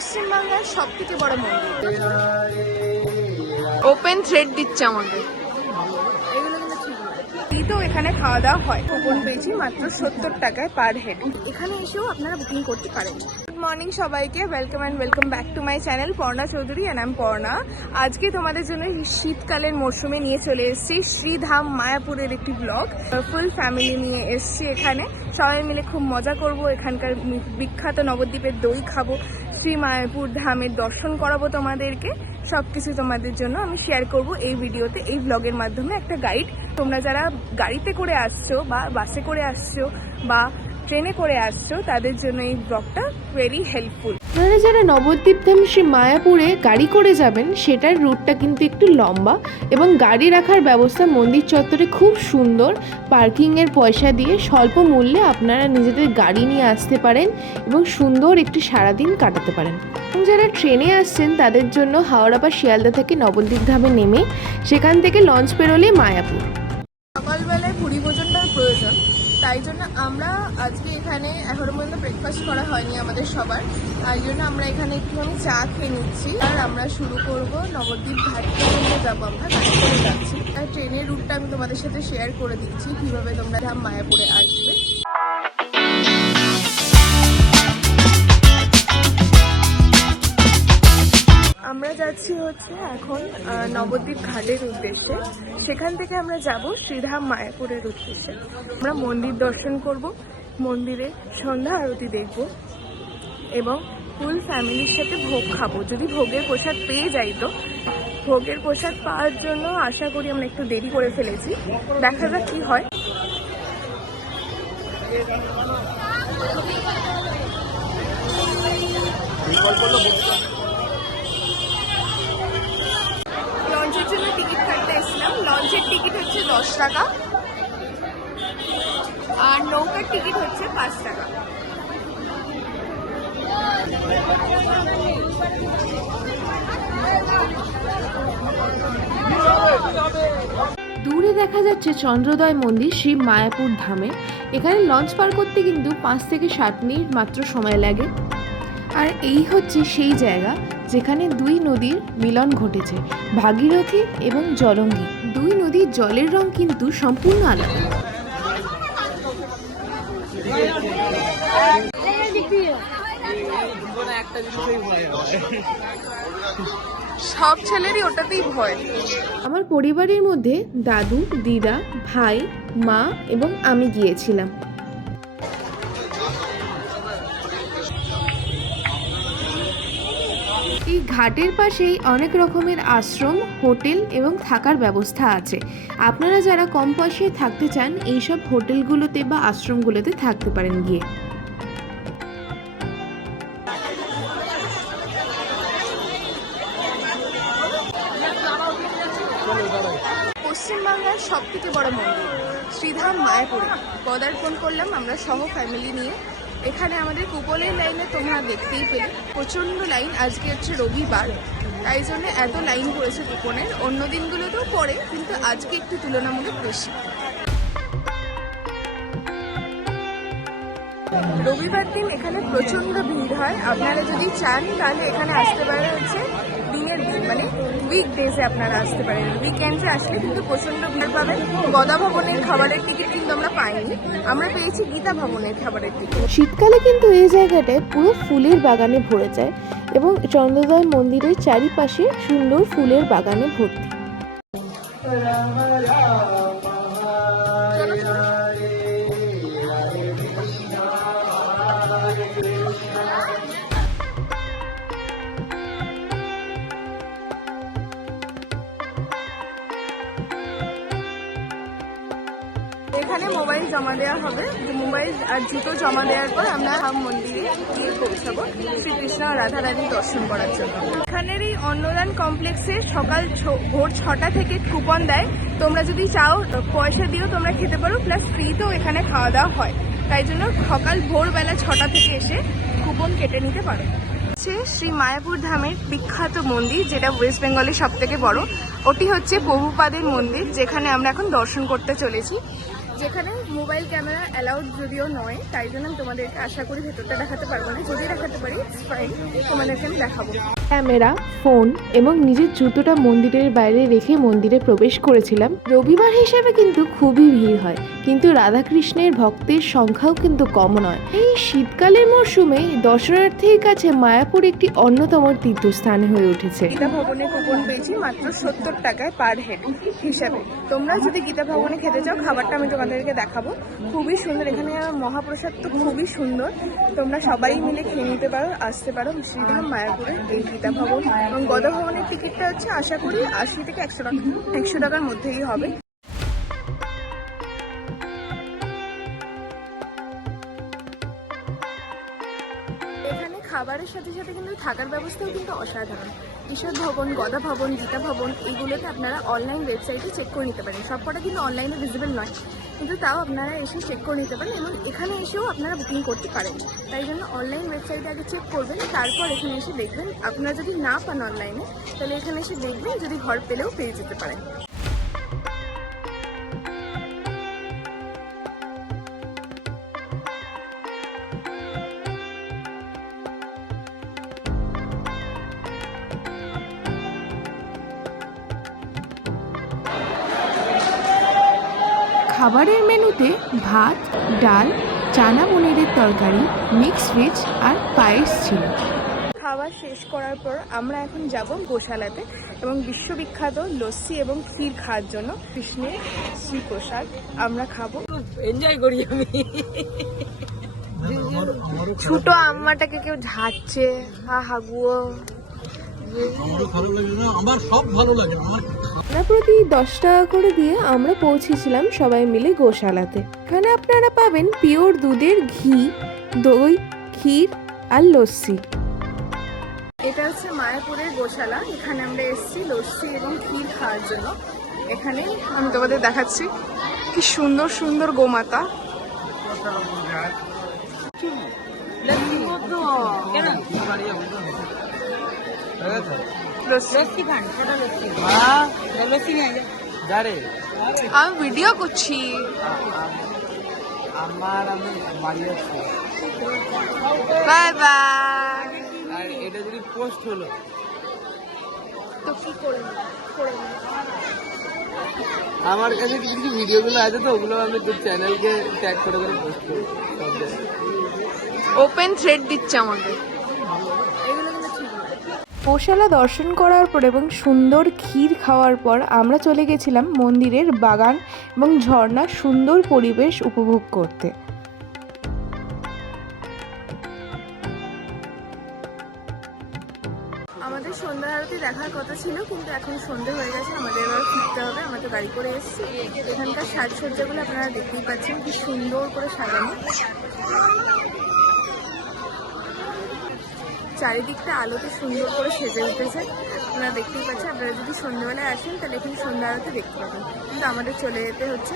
পশ্চিমবাংলার সব থেকে বড় মন্দির। ওপেন থ্রেড দিচ্ছে আমাদের। তো এখানে খাওয়া দাওয়া হয়, কুপন পেয়েছি মাত্র 70 টাকায় পার হেড। এখানে এসেও আপনারা বুকিং করতে পারেন। গুড মর্নিং সবাইকে, welcome back to my channel Parna Chowdhury and I am Parna. আজকে তোমাদের জন্য শীতকালের মরশুমে নিয়ে চলে এসেছি শ্রীধাম মায়াপুরের একটি ব্লগ। ফুল ফ্যামিলি নিয়ে এসেছি এখানে, সবাই মিলে খুব মজা করব। এখানকার বিখ্যাত নবদ্বীপের দই খাবো, শ্রী মায়াপুর ধামের দর্শন করাবো তোমাদেরকে। সব কিছু তোমাদের জন্য আমি শেয়ার করব এই ভিডিওতে, এই ব্লগের মাধ্যমে একটা গাইড। তোমরা যারা গাড়িতে করে আসছো বা বাসে করে আসছো বা ট্রেনে করে আসছো, তাদের জন্য এই ব্লগটা ভেরি হেল্পফুল। আপনারা যারা নবদ্বীপ ধাম শ্রী মায়াপুরে গাড়ি করে যাবেন, সেটার রুটটা কিন্তু একটু লম্বা এবং গাড়ি রাখার ব্যবস্থা মন্দির চত্বরে খুব সুন্দর। পার্কিংয়ের পয়সা দিয়ে স্বল্প মূল্যে আপনারা নিজেদের গাড়ি নিয়ে আসতে পারেন এবং সুন্দর একটি সারাদিন কাটাতে পারেন। এবং যারা ট্রেনে আসছেন তাদের জন্য হাওড়া বা শিয়ালদা থেকে নবদ্বীপ ধামে নেমে সেখান থেকে লঞ্চ পেরোলে মায়াপুর। সকালবেলায় পুরী ভোজনটার প্রয়োজন, তাই জন্য আমরা আজকে এখানে এখনো পর্যন্ত ব্রেকফাস্ট করা হয়নি আমাদের সবার, তাই জন্য আমরা এখানে একটুখানি চা খেয়ে নিচ্ছি। আর আমরা শুরু করব নবদ্বীপ ঘাট পর্যন্ত যাবো, আমরা গাড়ি করে যাচ্ছি। আর ট্রেনের রুটটা আমি তোমাদের সাথে শেয়ার করে দিচ্ছি, কীভাবে তোমরা ধাম মায়াপুরে আসবে। আমরা যাচ্ছি হচ্ছে এখন নবদ্বীপ ঘাটের উদ্দেশ্যে, সেখান থেকে আমরা যাব শ্রীধাম মায়াপুরের উদ্দেশ্যে। আমরা মন্দির দর্শন করব, মন্দিরে সন্ধ্যা আরতি দেখব এবং ফুল ফ্যামিলির সাথে ভোগ খাবো। যদি ভোগের প্রসাদ পেয়ে যাই তো। ভোগের প্রসাদ পাওয়ার জন্য আশা করি আমরা একটু দেরি করে ফেলেছি, দেখা যাক কি হয়। লঞ্চের জন্য টিকিট কাটতে এসেছিলাম। লঞ্চের টিকিট হচ্ছে 10 টাকা আর নৌকার টিকিট হচ্ছে 5 টাকা। দূরে দেখা যাচ্ছে চন্দ্রোদয় মন্দির শ্রী মায়াপুর ধামে। এখানে লঞ্চ পার করতে কিন্তু 5 থেকে 7 মিনিট মাত্র সময় লাগে। আর এই হচ্ছে সেই জায়গা যেখানে দুই নদীর মিলন ঘটেছে, ভাগীরথী এবং জলঙ্গি। দুই নদীর জলের রং কিন্তু সম্পূর্ণ আলাদা। সব ছেলেরই ওটাতেই ভয়। আমার পরিবারের মধ্যে দাদু, দিদা, ভাই, মা এবং আমি গিয়েছিলাম। এই ঘাটের পাশেই অনেক রকমের আশ্রম, হোটেল এবং থাকার ব্যবস্থা আছে। আপনারা যারা কম পয়সায় থাকতে চান, এইসব হোটেলগুলোতে বা আশ্রমগুলোতে থাকতে পারেন গিয়ে। পশ্চিমবাংলার সব থেকে বড় মন্দির শ্রীধাম মায়াপুরে পদার্পণ করলাম আমরা সহ ফ্যামিলি নিয়ে। এখানে আমাদের কুপনের লাইনে তোমরা দেখতেই পেলে প্রচণ্ড লাইন। আজকে হচ্ছে রবিবার, তাই জন্য এত লাইন পড়েছে কুপনের। অন্য দিনগুলোতেও পড়ে, কিন্তু আজকে একটু তুলনামূলক বেশি। রবিবার দিন এখানে প্রচণ্ড ভিড় হয়। আপনারা যদি চান তাহলে এখানে আসতে পারেন হচ্ছে দিনের দিন, মানে উইকডেজে আপনারা আসতে পারেন। উইকেন্ডে আসলে কিন্তু প্রচণ্ড ভিড় পাবেন। গদা ভবনের খাবারের টিকিট কিন্তু আমরা পাইনি, আমরা পেয়েছি গীতা ভবনের খাবারের টিকিট। শীতকালে কিন্তু এই জায়গাটায় পুরো ফুলের বাগানে ভরে যায় এবং চন্দ্রোদয় মন্দিরের চারিপাশে সুন্দর ফুলের বাগানে ভর্তি। এখানে মোবাইল জমা দেওয়া হবে, মোবাইল আর জুতো জমা দেওয়ার পর আমরা মন্দিরে গিয়ে পৌঁছাবো শ্রীকৃষ্ণ ও রাধা রানী দর্শন করার জন্য। এখানের এই অন্নদান কমপ্লেক্সে সকাল ভোর 6টা থেকে কুপন দেয়। তোমরা যদি চাও পয়সা দিয়েও তোমরা খেতে পারো, প্লাস ফ্রিতেও এখানে খাওয়া দাওয়া হয়। তাই জন্য সকাল ভোরবেলা 6টা থেকে এসে কুপন কেটে নিতে পারো। শ্রী মায়াপুর ধামের বিখ্যাত মন্দির, যেটা ওয়েস্ট বেঙ্গলের সব থেকে বড়, ওটি হচ্ছে প্রভুপাদের মন্দির, যেখানে আমরা এখন দর্শন করতে চলেছি। যেখানে মোবাইল ক্যামেরা অ্যালাউড যদিও নয়, তাই জন্য আমি তোমাদেরকে আশা করি ভেতরটা দেখাতে পারবো না। যদি দেখাতে পারি ফাইন, তোমাদেরকে আমি দেখাবো। ক্যামেরা, ফোন এবং নিজের জুতোটা মন্দিরের বাইরে রেখে মন্দিরে প্রবেশ করেছিলাম। রবিবার হিসেবে কিন্তু খুবই ভিড় হয়, কিন্তু রাধাকৃষ্ণের ভক্তের সংখ্যাও কিন্তু কম নয়। এই শীতকালের মরশুমে দর্শনার্থীর কাছে মায়াপুর একটি অন্যতম তীর্থস্থান হয়ে উঠেছে। গীতা ভবনে কুপন পেয়েছি মাত্র 70 টাকায় পার হেড হিসাবে। তোমরা যদি গীতা ভবনে খেতে চাও, খাবারটা আমি তোমাদেরকে দেখাবো। খুবই সুন্দর, এখানে মহাপ্রসাদ তো খুবই সুন্দর। তোমরা সবাই মিলে খেয়ে নিতে পারো, আসতে পারো শ্রীধাম মায়াপুরে এই গীতা ভবন। এবং গদা ভবনের টিকিটটা হচ্ছে আশা করি 80 থেকে 100 টাকার মধ্যেই হবে। এখানে খাবারের সাথে সাথে কিন্তু থাকার ব্যবস্থাও কিন্তু অসাধারণ। ঈশ্বর ভবন, গদা ভবন, গীতা ভবন এগুলোতে আপনারা অনলাইন ওয়েবসাইটে চেক করে নিতে পারেন। সবকটা কিন্তু অনলাইনে ভিজিবল নয়, কিন্তু তাও আপনারা এসে চেক করে নিতে পারেন এবং এখানে এসেও আপনারা বুকিং করতে পারেন। তাই জন্য অনলাইন ওয়েবসাইটে আগে চেক করবেন, তারপর এখানে এসে দেখবেন। আপনারা যদি না পান অনলাইনে, তাহলে এখানে এসে দেখবেন, যদি ঘর পেলেও পেয়ে যেতে পারেন। খাবারের মেনুতে ভাত, ডাল, চানা পনিরের তরকারি, মিক্স ভেজ আর পায়েস ছিল। খাওয়া শেষ করার পর আমরা এখন যাব গোশালাতে এবং বিশ্ববিখ্যাত লস্যি এবং ক্ষীর খাওয়ার জন্য। কৃষ্ণের শ্রীপ্রসাদ আমরা খাবো, এনজয় করি আমি। ছোট আম্মাটাকে কেউ ঝাড়ছে, হা হাগুয়ো। আমার সব ভালো লাগে। আমরা প্রতি 10 টাকা করে দিয়ে আমরা পৌঁছেছিলাম সবাই মিলে গোশালাতে। এখানে আপনারা পাবেন পিওর দুধের ঘি, দই, ক্ষীর আর লস্যি। এটা হচ্ছে মায়াপুরের গোশালা। এখানে আমরা এসেছি লস্যি এবং ক্ষীর খাওয়ার জন্য। এখানে আমি তোমাদের দেখাচ্ছি কি সুন্দর সুন্দর গোমাতা। আমি ভিডিও করছি। Bye bye. আর এটা যদি পোস্ট হলো তো কি করে আমার কাছে কিছু কিছু ভিডিওগুলো আছে, তো ওগুলো আমি তোর চ্যানেলকে ট্যাগ করে পোস্ট করবো। ওপেন থ্রেড দিচ্ছে আমাকে। গোশালা দর্শন করার পর এবং সুন্দর ক্ষীর খাওয়ার পর আমরা চলে গেছিলাম মন্দিরের বাগান এবং ঝর্ণার সুন্দর পরিবেশ উপভোগ করতে। আমাদের সন্ধ্যা আরতি দেখার কথা ছিল, কিন্তু এখন সন্ধ্যে হয়ে গেছে, আমাদের এবার ফিরতে হবে। আমরা তো গাড়ি করে এসেছি। এখানকার সাজসজ্জাগুলো আপনারা দেখতেই পাচ্ছেন কি সুন্দর করে সাজানো। চারিদিকটা আলোতে সুন্দর করে সেজে উঠেছে, আপনারা দেখতেই পাচ্ছেন। আপনারা যদি সন্ধ্যেবেলায় আসেন তাহলে এখানে সন্ধ্যা আরতি দেখতে পাবেন, কিন্তু আমাদের চলে যেতে হচ্ছে।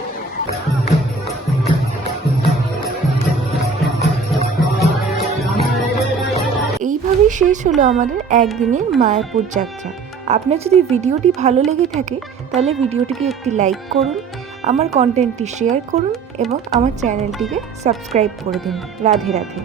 এইভাবেই শেষ হলো আমাদের একদিনের মায়াপুর যাত্রা। আপনার যদি ভিডিওটি ভালো লেগে থাকে তাহলে ভিডিওটিকে একটি লাইক করুন, আমার কন্টেন্টটি শেয়ার করুন এবং আমার চ্যানেলটিকে সাবস্ক্রাইব করে দিন। রাধে রাধে।